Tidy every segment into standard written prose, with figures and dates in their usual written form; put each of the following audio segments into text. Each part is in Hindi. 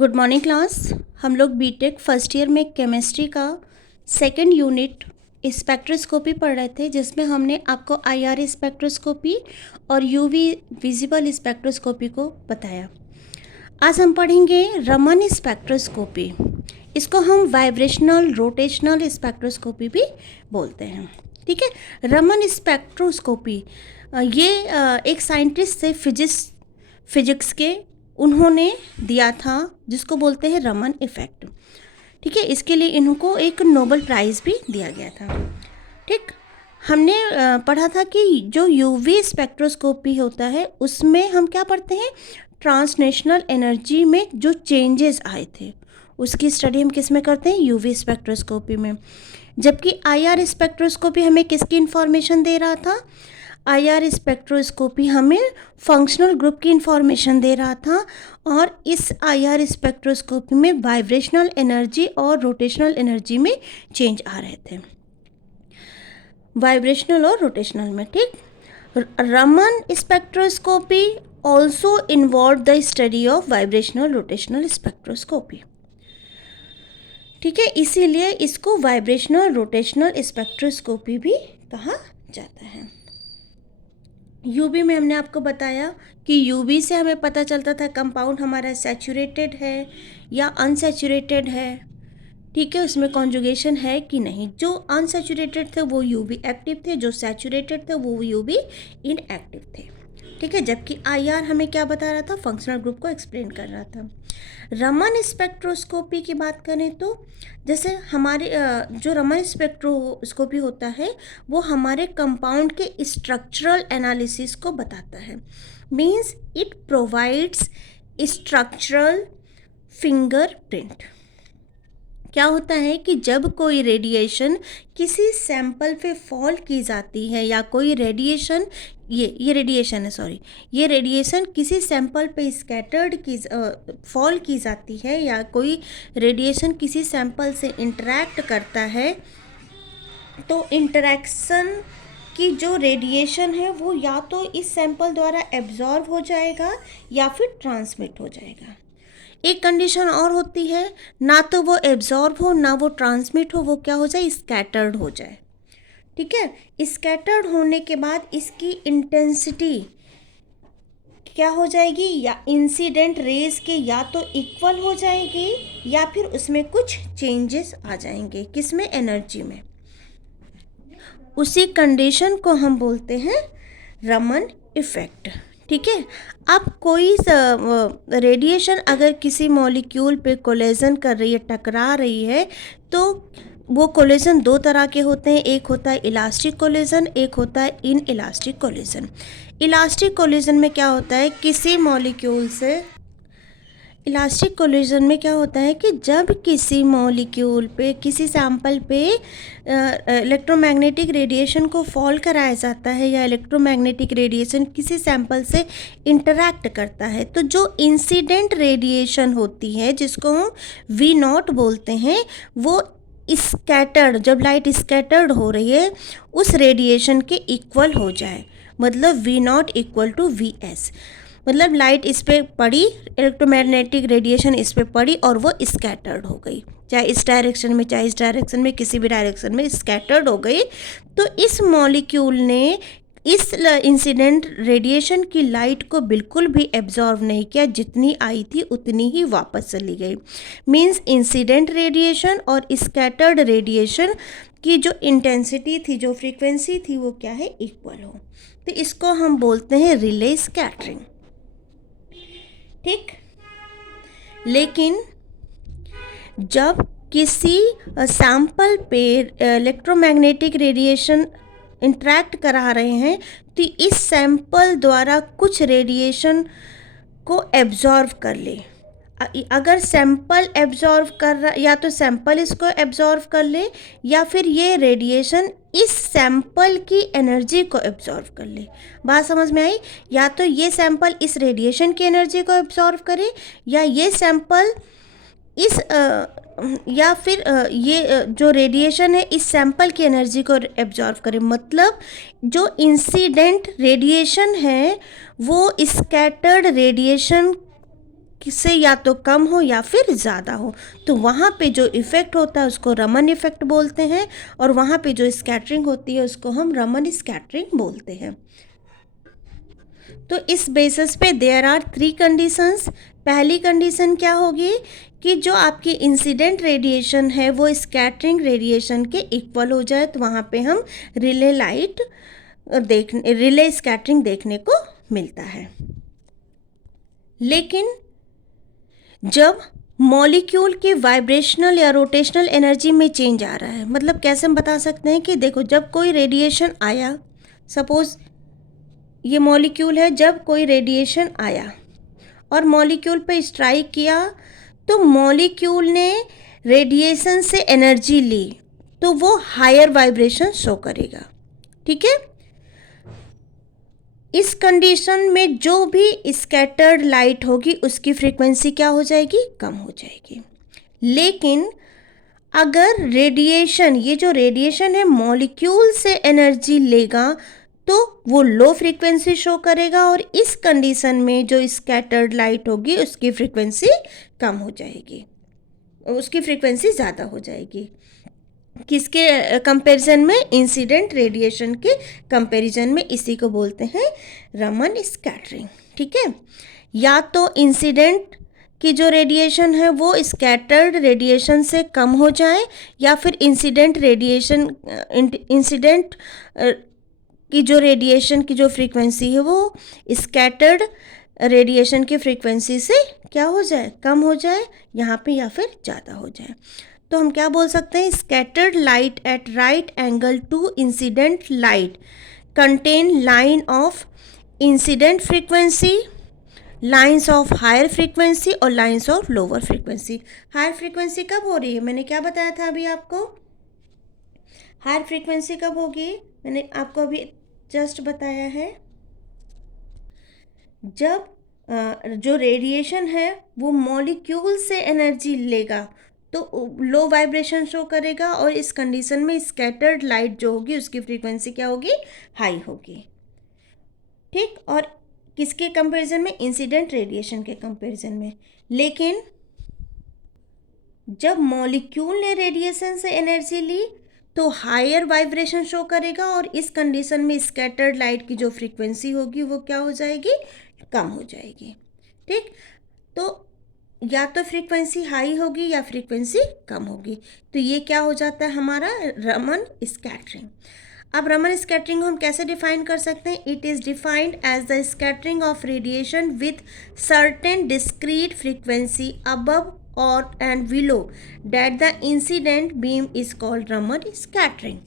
Good morning class. हम लोग बीटेक फर्स्ट ईयर में केमिस्ट्री का सेकंड यूनिट स्पेक्ट्रोस्कोपी पढ़ रहे थे, जिसमें हमने आपको आईआर स्पेक्ट्रोस्कोपी और यूवी विजिबल स्पेक्ट्रोस्कोपी को बताया। आज हम पढ़ेंगे रमन स्पेक्ट्रोस्कोपी। इसको हम वाइब्रेशनल रोटेशनल स्पेक्ट्रोस्कोपी भी बोलते हैं। ठीक है, रमन स्पेक्ट्रोस्कोपी ये एक साइंटिस्ट थे फिजिक्स के, उन्होंने दिया था, जिसको बोलते हैं रमन इफ़ेक्ट। ठीक है, इसके लिए इनको एक नोबेल प्राइज़ भी दिया गया था। ठीक, हमने पढ़ा था कि जो यूवी स्पेक्ट्रोस्कोपी होता है उसमें हम क्या पढ़ते हैं, ट्रांसनेशनल एनर्जी में जो चेंजेस आए थे उसकी स्टडी हम किस में करते हैं, यूवी स्पेक्ट्रोस्कोपी में। जबकि आईआर स्पेक्ट्रोस्कोपी हमें किसकी इंफॉर्मेशन दे रहा था, आईआर स्पेक्ट्रोस्कोपी हमें फंक्शनल ग्रुप की इंफॉर्मेशन दे रहा था। और इस आईआर स्पेक्ट्रोस्कोपी में वाइब्रेशनल एनर्जी और रोटेशनल एनर्जी में चेंज आ रहे थे, वाइब्रेशनल और रोटेशनल में। ठीक, Raman spectroscopy also involve the study of vibrational rotational spectroscopy. ठीक है, इसीलिए इसको वाइब्रेशनल रोटेशनल स्पेक्ट्रोस्कोपी भी कहा जाता है। यूवी में हमने आपको बताया कि यूवी से हमें पता चलता था कंपाउंड हमारा सैचुरेटेड है या अनसैचुरेटेड है। ठीक है, उसमें कॉन्जुगेशन है कि नहीं। जो अनसैचुरेटेड थे वो यूवी एक्टिव थे, जो सैचुरेटेड थे वो यूवी इनएक्टिव थे। ठीक है, जबकि आईआर हमें क्या बता रहा था, फंक्शनल ग्रुप को एक्सप्लेन कर रहा था। रमन स्पेक्ट्रोस्कोपी की बात करें तो जैसे हमारे जो रमन स्पेक्ट्रोस्कोपी होता है वो हमारे कंपाउंड के स्ट्रक्चरल एनालिसिस को बताता है। Means it provides structural fingerprint. क्या होता है कि जब कोई रेडिएशन किसी सैंपल पे फॉल की जाती है या कोई रेडिएशन ये रेडिएशन है, सॉरी, ये रेडिएशन किसी सैंपल पे स्कैटर्ड की फॉल की जाती है या कोई रेडिएशन किसी सैंपल से इंटरैक्ट करता है, तो इंटरैक्शन की जो रेडिएशन है वो या तो इस सैंपल द्वारा एब्जॉर्ब हो जाएगा या फिर ट्रांसमिट हो जाएगा। एक कंडीशन और होती है, ना तो वो एब्जॉर्ब हो ना वो ट्रांसमिट हो, वो क्या हो जाए, स्कैटर्ड हो जाए। ठीक है, स्कैटर्ड होने के बाद इसकी इंटेंसिटी क्या हो जाएगी, या इंसिडेंट रेज के या तो इक्वल हो जाएगी या फिर उसमें कुछ चेंजेस आ जाएंगे, किसमें, एनर्जी में। उसी कंडीशन को हम बोलते हैं रमन इफेक्ट। ठीक है, अब कोई रेडिएशन अगर किसी मॉलिक्यूल पे कोलिजन कर रही है, टकरा रही है, तो वो कोलिजन दो तरह के होते हैं। एक होता है इलास्टिक कोलिजन, एक होता है in elastic collision. Elastic collision में क्या होता है, किसी मॉलिक्यूल से, इलास्टिक कोलिजन में क्या होता है कि जब किसी मॉलिक्यूल पे, किसी सैंपल पे इलेक्ट्रोमैग्नेटिक रेडिएशन को फॉल कराया जाता है या इलेक्ट्रोमैग्नेटिक रेडिएशन किसी सैंपल से इंटरैक्ट करता है, तो जो इंसिडेंट रेडिएशन होती है जिसको हम वी नॉट बोलते हैं, वो स्कैटर्ड, जब लाइट स्कैटर्ड हो रही है उस रेडिएशन के इक्वल हो जाए। मतलब V not equal to V S, मतलब लाइट इस पर पड़ी, इलेक्ट्रोमैग्नेटिक रेडिएशन इस पर पड़ी और वो स्कैटर्ड हो गई, चाहे इस डायरेक्शन में चाहे इस डायरेक्शन में, किसी भी डायरेक्शन में स्कैटर्ड हो गई। तो इस मॉलिक्यूल ने इस इंसिडेंट रेडिएशन की लाइट को बिल्कुल भी एब्जॉर्व नहीं किया, जितनी आई थी उतनी ही वापस चली गई। मीन्स इंसिडेंट रेडिएशन और स्कैटर्ड रेडिएशन की जो इंटेंसिटी थी, जो फ्रीक्वेंसी थी, वो क्या है, इक्वल हो। तो इसको हम बोलते हैं रिले स्कैटरिंग। ठीक, लेकिन जब किसी सैंपल पे इलेक्ट्रोमैग्नेटिक रेडिएशन इंटरैक्ट करा रहे हैं तो इस सैंपल द्वारा कुछ रेडिएशन को एब्जॉर्व कर ले। अगर सैंपल एब्जॉर्व कर रहा, या तो सैंपल इसको एब्जॉर्व कर ले या फिर ये रेडिएशन इस सैंपल की एनर्जी को एब्जॉर्व कर ले। बात समझ में आई? या तो ये सैंपल इस रेडिएशन की एनर्जी को एब्जॉर्व करे या ये सैंपल इस या फिर ये जो रेडिएशन है इस सैंपल की एनर्जी को एब्जॉर्व करे। मतलब जो इंसिडेंट रेडिएशन है वो स्कैटर्ड रेडिएशन से या तो कम हो या फिर ज़्यादा हो, तो वहाँ पे जो इफ़ेक्ट होता है उसको रमन इफ़ेक्ट बोलते हैं, और वहाँ पे जो स्कैटरिंग होती है उसको हम रमन स्कैटरिंग बोलते हैं। तो इस बेसिस पे देयर आर 3 कंडीशंस। पहली कंडीशन क्या होगी कि जो आपकी इंसिडेंट रेडिएशन है वो स्कैटरिंग रेडिएशन के इक्वल हो जाए, तो वहाँ पे हम रिले स्कैटरिंग देखने को मिलता है। लेकिन जब मॉलिक्यूल की वाइब्रेशनल या रोटेशनल एनर्जी में चेंज आ रहा है, मतलब कैसे हम बता सकते हैं कि देखो, जब कोई रेडिएशन आया, सपोज ये मॉलिक्यूल है, जब कोई रेडिएशन आया और मॉलिक्यूल पे स्ट्राइक किया, तो मॉलिक्यूल ने रेडिएशन से एनर्जी ली, तो वो हायर वाइब्रेशन शो करेगा। ठीक है, इस कंडीशन में जो भी स्कैटर्ड लाइट होगी उसकी फ्रीक्वेंसी क्या हो जाएगी, कम हो जाएगी। लेकिन अगर रेडिएशन, ये जो रेडिएशन है मॉलिक्यूल से एनर्जी लेगा, तो वो लो फ्रीक्वेंसी शो करेगा, और इस कंडीशन में जो स्कैटर्ड लाइट होगी उसकी फ्रीक्वेंसी कम हो जाएगी, उसकी फ्रीक्वेंसी ज़्यादा हो जाएगी। किसके कंपैरिजन में, इंसिडेंट रेडिएशन के कंपैरिजन में। इसी को बोलते हैं रमन स्कैटरिंग। ठीक है, या तो इंसिडेंट की जो रेडिएशन है वो स्कैटर्ड रेडिएशन से कम हो जाए, या फिर इंसिडेंट की जो रेडिएशन की जो फ्रीक्वेंसी है वो स्कैटर्ड रेडिएशन की फ्रीक्वेंसी से क्या हो जाए, कम हो जाए यहाँ पे, या फिर ज़्यादा हो जाए। तो हम क्या बोल सकते हैं, scattered light at right angle to incident light contain line of incident frequency, lines of higher frequency और lines of lower frequency. Higher frequency कब हो रही है, मैंने क्या बताया था अभी आपको, हायर फ्रीक्वेंसी कब होगी, मैंने आपको अभी जस्ट बताया है, जब जो रेडिएशन है वो मॉलिक्यूल से एनर्जी लेगा तो लो वाइब्रेशन शो करेगा, और इस कंडीशन में स्कैटर्ड लाइट जो होगी उसकी फ्रीक्वेंसी क्या होगी, हाई होगी। ठीक, और किसके कंपैरिजन में, इंसिडेंट रेडिएशन के कंपैरिजन में। लेकिन जब मॉलिक्यूल ने रेडिएशन से एनर्जी ली तो हायर वाइब्रेशन शो करेगा, और इस कंडीशन में स्कैटर्ड लाइट की जो फ्रीक्वेंसी होगी वो क्या हो जाएगी, कम हो जाएगी। ठीक, तो या तो फ्रीक्वेंसी हाई होगी या फ्रीक्वेंसी कम होगी, तो ये क्या हो जाता है हमारा रमन स्कैटरिंग। अब रमन स्कैटरिंग हम कैसे डिफाइन कर सकते हैं, it is defined as the scattering of radiation with certain discrete frequency above और and below that the incident beam is called Raman scattering.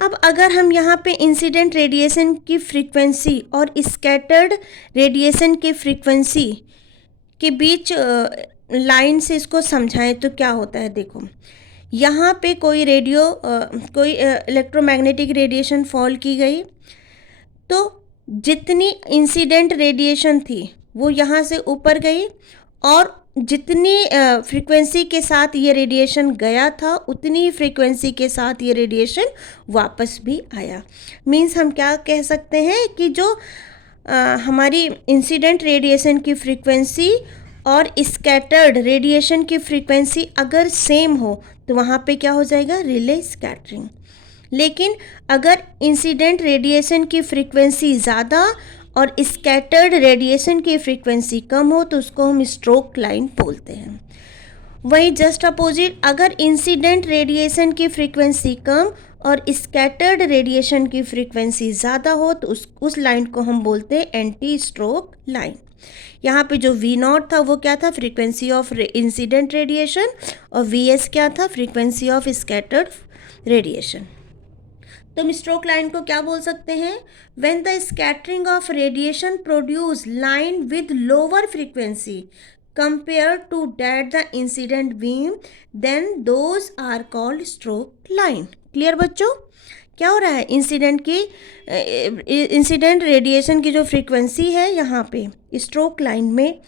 अब अगर हम यहाँ पे इंसिडेंट रेडिएशन की फ्रीक्वेंसी और स्कैटर्ड रेडिएशन की फ्रीक्वेंसी के बीच लाइन से इसको समझाएं तो क्या होता है, देखो यहाँ पे कोई इलेक्ट्रोमैग्नेटिक रेडिएशन फॉल की गई, तो जितनी इंसिडेंट रेडिएशन थी वो यहाँ से ऊपर गई, और जितनी फ्रीक्वेंसी के साथ ये रेडिएशन गया था उतनी ही फ्रीक्वेंसी के साथ ये रेडिएशन वापस भी आया। मीन्स हम क्या कह सकते हैं कि जो हमारी इंसिडेंट रेडिएशन की फ्रीक्वेंसी और स्कैटर्ड रेडिएशन की फ्रीक्वेंसी अगर सेम हो तो वहाँ पे क्या हो जाएगा, रिले स्कैटरिंग। लेकिन अगर इंसिडेंट रेडिएशन की फ्रीक्वेंसी ज़्यादा और स्कैटर्ड रेडिएशन की फ्रीक्वेंसी कम हो तो उसको हम स्ट्रोक लाइन बोलते हैं। वहीं जस्ट अपोजिट, अगर इंसिडेंट रेडिएशन की फ्रीक्वेंसी कम और स्कैटर्ड रेडिएशन की फ्रीक्वेंसी ज़्यादा हो तो उस लाइन को हम बोलते हैं एंटी स्ट्रोक लाइन। यहाँ पे जो V0 था वो क्या था, फ्रीक्वेंसी ऑफ इंसिडेंट रेडिएशन, और VS क्या था, फ्रीक्वेंसी ऑफ स्कैटर्ड रेडिएशन। तो हम स्ट्रोक लाइन को क्या बोल सकते हैं, when the scattering of radiation produce line with lower frequency compared to that the incident beam, then those are called stroke line। Clear बच्चों, क्या हो रहा है, इंसिडेंट रेडिएशन की जो फ्रीक्वेंसी है यहाँ पे स्ट्रोक लाइन में,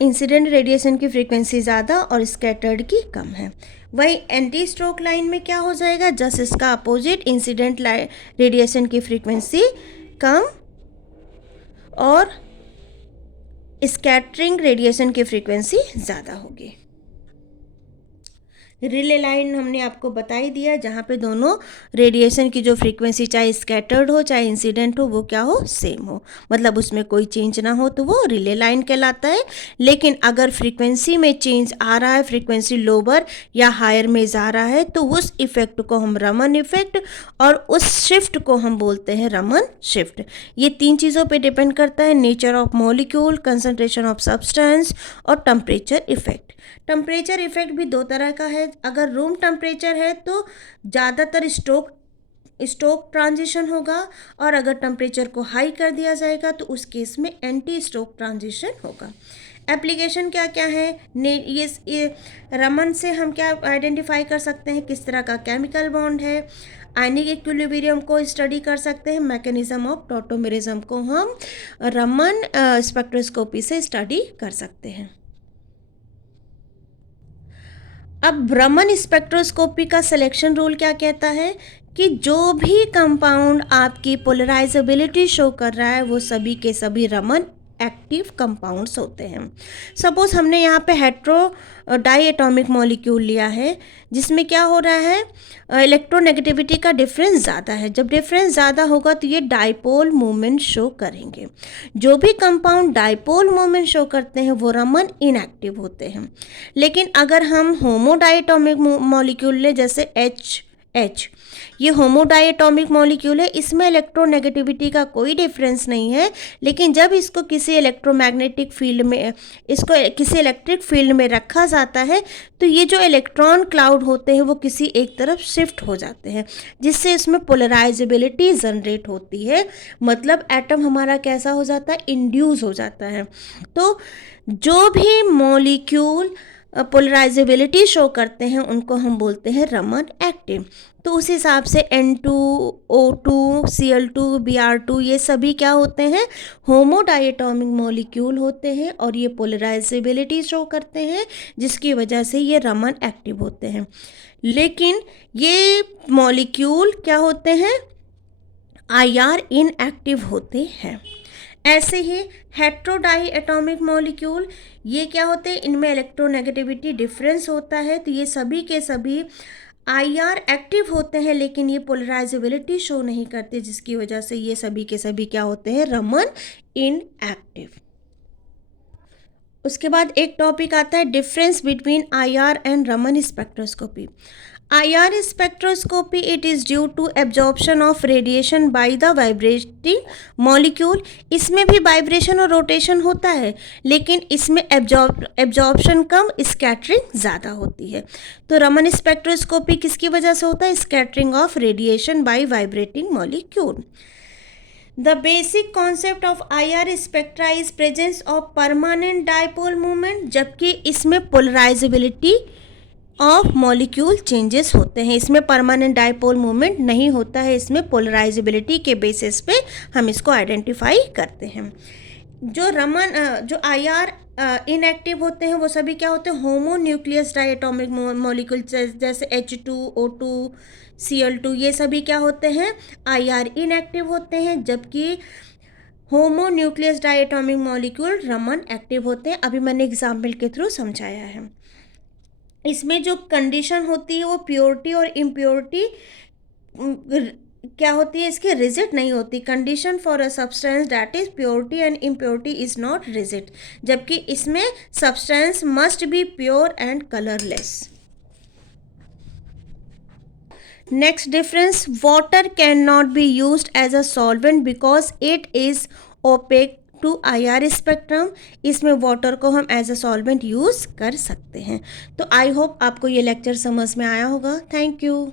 इंसिडेंट रेडिएशन की फ्रीक्वेंसी ज़्यादा और स्कैटर्ड की कम है। वही एंटी स्ट्रोक लाइन में क्या हो जाएगा, जस्ट इसका अपोजिट, इंसिडेंट रेडिएशन की फ्रीक्वेंसी कम और स्कैटरिंग रेडिएशन की फ्रीक्वेंसी ज़्यादा होगी। रिले लाइन हमने आपको बता ही दिया, जहाँ पे दोनों रेडिएशन की जो फ्रीक्वेंसी चाहे स्कैटर्ड हो चाहे इंसिडेंट हो वो क्या हो, सेम हो, मतलब उसमें कोई चेंज ना हो, तो वो रिले लाइन कहलाता है। लेकिन अगर फ्रीक्वेंसी में चेंज आ रहा है, फ्रीक्वेंसी लोअर या हायर में जा रहा है, तो उस इफेक्ट को हम रमन इफेक्ट और उस शिफ्ट को हम बोलते हैं रमन शिफ्ट। ये 3 चीज़ों पे डिपेंड करता है, nature of molecule, concentration of substance और टेम्परेचर इफेक्ट। टेम्परेचर इफेक्ट भी 2 तरह का है। अगर रूम टेम्परेचर है तो ज़्यादातर स्टोक ट्रांजिशन होगा, और अगर टेम्परेचर को हाई कर दिया जाएगा तो उस केस में एंटी स्टोक ट्रांजिशन होगा। एप्लीकेशन क्या क्या है, ये रमन से हम क्या आइडेंटिफाई कर सकते हैं, किस तरह का केमिकल बॉन्ड है, आयनिक इक्विलिब्रियम को स्टडी कर सकते हैं, मैकेनिज्म ऑफ टॉटोमेरिज्म को हम रमन स्पेक्ट्रोस्कोपी से स्टडी कर सकते हैं। अब रमन स्पेक्ट्रोस्कोपी का सिलेक्शन रूल क्या कहता है कि जो भी कंपाउंड आपकी पोलराइजेबिलिटी शो कर रहा है वो सभी के सभी रमन एक्टिव कंपाउंड्स होते हैं। सपोज हमने यहाँ पे हेट्रो डाई एटॉमिक मॉलिक्यूल लिया है, जिसमें क्या हो रहा है, इलेक्ट्रोनेगेटिविटी का डिफरेंस ज़्यादा है। जब डिफरेंस ज़्यादा होगा तो ये डाइपोल मूवमेंट शो करेंगे। जो भी कंपाउंड डाइपोल मूवमेंट शो करते हैं वो रमन इनएक्टिव होते हैं। लेकिन अगर हम होमो डाई एटॉमिक मॉलिक्यूल लें, जैसे एच, ये होमोडाइएटॉमिक मॉलिक्यूल है, इसमें इलेक्ट्रोनेगेटिविटी का कोई डिफरेंस नहीं है। लेकिन जब इसको किसी इलेक्ट्रोमैग्नेटिक फील्ड में, इसको किसी इलेक्ट्रिक फील्ड में रखा जाता है तो ये जो इलेक्ट्रॉन क्लाउड होते हैं वो किसी एक तरफ शिफ्ट हो जाते हैं, जिससे इसमें पोलराइजेबिलिटी जनरेट होती है। मतलब एटम हमारा कैसा हो जाता है, इंड्यूस हो जाता है। तो जो भी मॉलिक्यूल पोलराइजेबिलिटी शो करते हैं उनको हम बोलते हैं रमन एक्टिव। तो उस हिसाब से N2O2 Cl2 Br2 ये सभी क्या होते हैं, होमोडाइएटॉमिक मॉलिक्यूल होते हैं और ये पोलराइजेबिलिटी शो करते हैं, जिसकी वजह से ये रमन एक्टिव होते हैं। लेकिन ये मॉलिक्यूल क्या होते हैं, IR इनएक्टिव होते हैं। ऐसे ही हेट्रोडाई एटॉमिक मॉलिक्यूल, ये क्या होते हैं, इनमें इलेक्ट्रोनेगेटिविटी डिफरेंस होता है, तो ये सभी के सभी IR एक्टिव होते हैं, लेकिन ये पोलराइजेबिलिटी शो नहीं करते, जिसकी वजह से ये सभी के सभी क्या होते हैं, रमन इनएक्टिव। उसके बाद एक टॉपिक आता है difference between IR and Raman spectroscopy. IR spectroscopy, it is due to absorption of radiation by the vibrating molecule। इसमें भी वाइब्रेशन और रोटेशन होता है, लेकिन इसमें एब्जॉर्प्शन कम, स्कैटरिंग ज़्यादा होती है। तो रमन स्पेक्ट्रोस्कोपी किसकी वजह से होता है, scattering of radiation by vibrating molecule. The basic concept of IR spectra is presence of permanent dipole moment, जबकि इसमें पोलराइजेबिलिटी ऑफ मॉलिक्यूल चेंजेस होते हैं। इसमें परमानेंट डाइपोल मूवमेंट नहीं होता है, इसमें पोलराइजेबिलिटी के बेसिस पे हम इसको आइडेंटिफाई करते हैं। जो IR इनएक्टिव होते हैं वो सभी क्या होते हैं, होमो न्यूक्लियस डाइएटॉमिक मॉलिक्यूल, जैसे H2O2 Cl2, ये सभी क्या होते हैं, IR इनएक्टिव होते हैं, जबकि homo nucleus diatomic molecule Raman active होते हैं। अभी मैंने एग्जाम्पल के थ्रू समझाया है। इसमें जो कंडीशन होती है वो प्योरिटी और इम्प्योरिटी क्या होती है, इसकी रिजिड नहीं होती। Condition for a substance that is purity and impurity is not rigid, जबकि इसमें substance must be pure and colourless. Next difference, water can not be used as a solvent because it is opaque to IR spectrum. इसमें वाटर को हम एज अ सॉल्वेंट यूज़ कर सकते हैं। तो आई होप आपको ये लेक्चर समझ में आया होगा। Thank you.